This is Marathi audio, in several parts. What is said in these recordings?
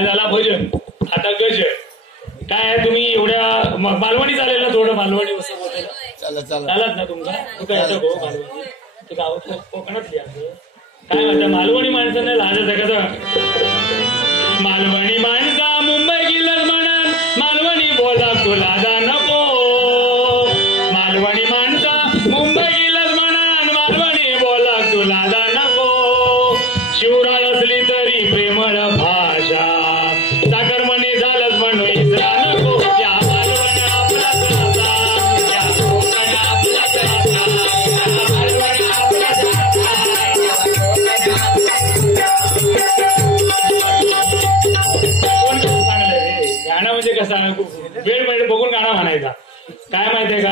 झाला भजन. आता गज काय तुम्ही एवढ्या मालवणी चालेल ना थोडं मालवणी असं बोलायला चालत ना तुमचा तू काय येतं गो मालवणी तू गावात कोकणातली असं काय म्हणता मालवणी माणसाने लाजत आहे कसं मालवणी माणसा मुंबई गेलं म्हणा मालवणी बोला तुला जा नको मालवणी माणसा मुंबई गेलं म्हणा मालवणी बोला तुला जा नको शिवराळ असली तरी प्रेमळ भाषा साखरमणी झालंच म्हणून इसरा नको या मालवणी आपला या कोकण आपला मालवणी गाणं म्हणजे कसा वेळ मिळेल बघून गाणं म्हणायचा काय माहितीये का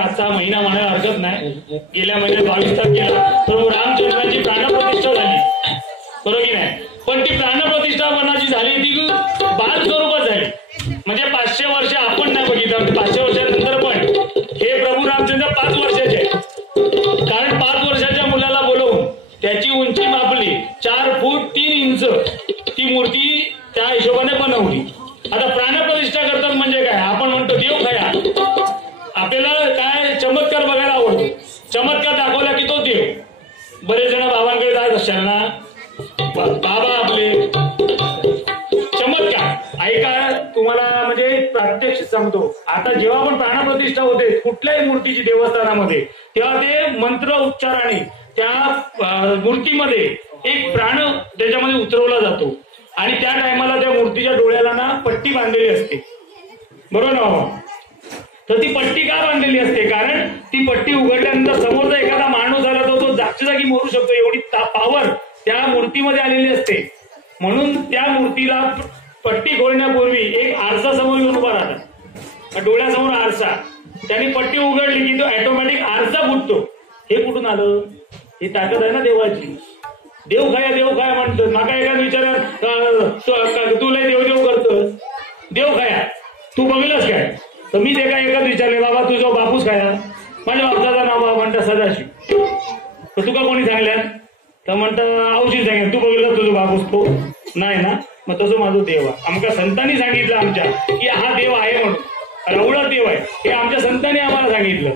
आजचा महिना म्हणायला हरकत नाही गेल्या महिन्यात 22 तारखेला प्रभू रामचंद्रांची प्राणप्रतिष्ठा झाली बरोबर की नाही पण ती प्राणप्रतिष्ठा मनाची झाली ती बाल स्वरूपात झाली म्हणजे 500 वर्ष आपण नाही बघितलं 500 वर्षानंतर पण हे प्रभू रामचंद्र 5 वर्षाचे आहेत कारण 5 वर्षाच्या मुलाला बोलवून त्याची उंची मापली 4 फूट 3 इंच ती मूर्ती त्या हिशोबाने बनवली. आता प्राणप्रतिष्ठा करतात म्हणजे काय आपण म्हणतो देव खया आपल्याला काय चमत्कार बघायला आवडतो चमत्कार दाखवला की तो देव बरेच जण बाबांकडे जात असाल ना बाबा आपले चमत्कार ऐका तुम्हाला म्हणजे प्रत्यक्ष सांगतो आता जेव्हा आपण प्राणप्रतिष्ठा होते कुठल्याही मूर्तीची देवस्थानामध्ये तेव्हा ते मंत्र उच्चाराने त्या मूर्तीमध्ये एक प्राण त्याच्यामध्ये उतरवला जातो आणि त्या टायमाला त्या मूर्तीच्या डोळ्याला ना पट्टी बांधलेली असते बरोबर ना तर ती पट्टी का बांधलेली असते कारण ती पट्टी उघडल्यानंतर समोरचा एखादा माणूस आला तर तो जागच्या जागी मरू शकतो एवढी पावर त्या मूर्तीमध्ये आलेली असते म्हणून त्या मूर्तीला पट्टी खोलण्यापूर्वी एक आरसा समोर येऊन उभा राहतात डोळ्यासमोर आरसा त्याने पट्टी उघडली की तो ऑटोमॅटिक आरसा फुटतो हे कुठून आलं ही ताकद आहे ना देवाची देव खाया म्हणतो माका एका विचार तू लय देव करतोस देव खाया तू बघलंस काय तर मी ते काय एकच विचारले बाबा तुझा बापूस खाया माझ्या बापदाचं नाव बाबा म्हणता सदाशिव तर तुका कोणी सांगल्या तर म्हणतं औषध सांगेल तू बघितलं तुझं बापूस तो नाही ना मग तसं माझं देव आहे आमच्या संतांनी सांगितलं आमच्या की हा देव आहे म्हणून रवळा देव आहे हे आमच्या संतांनी आम्हाला सांगितलं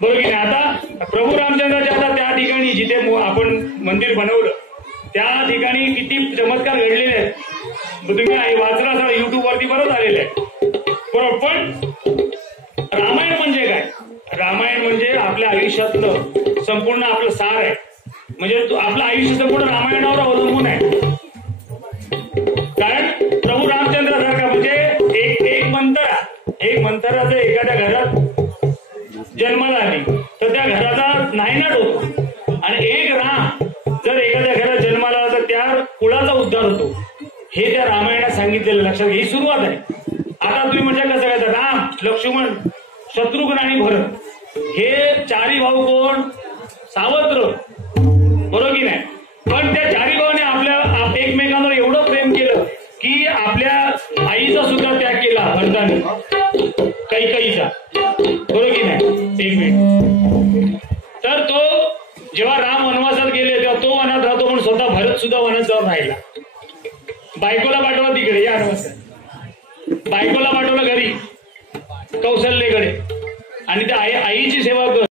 बरोबर की नाही. आता प्रभू रामचंद्राच्या आता त्या ठिकाणी जिथे आपण मंदिर बनवलं त्या ठिकाणी किती चमत्कार घडलेले आहेत तुम्ही वाचला असा युट्यूब वरती बरंच आलेलं आहे बरोबर पण रामायण म्हणजे काय रामायण म्हणजे आपल्या आयुष्यातलं संपूर्ण आपलं सार आहे म्हणजे आपलं आयुष्य संपूर्ण रामायणावर अवलंबून आहे कारण प्रभू रामचंद्रासारखा म्हणजे एक मंथरा जर एखाद्या घरात जन्माला आली तर त्या घराचा नायनाट होतो आणि एक राम जर एखाद्या घरात जन्माला आला तर त्या कुळाचा उद्धार होतो हे त्या रामायणात सांगितलेलं लक्षात घ्या. ही सुरुवात आहे. आता तुम्ही म्हणजे कसं काय, राम, लक्ष्मण, शत्रुघ्न आणि भरत हे चारी भाऊ कोण? सावत्र, बरोबर की नाही? पण त्या चारी भावाने आपल्या एकमेकांवर एवढं प्रेम केलं की आपल्या आईचा सुद्धा त्याग केला भरताने, कैकेयीचा, बरोबर की नाही? एक मिनिट. तर तो जेव्हा राम वनवासात गेले तेव्हा तो वनात राहतो, म्हणून स्वतः भरत सुद्धा वनात जाऊन राहिला. बायकोला पाठवा तिकडे, या बायकोला पाठवलं घरी कौशल्येकडे, आणि त्या आईची सेवा कर.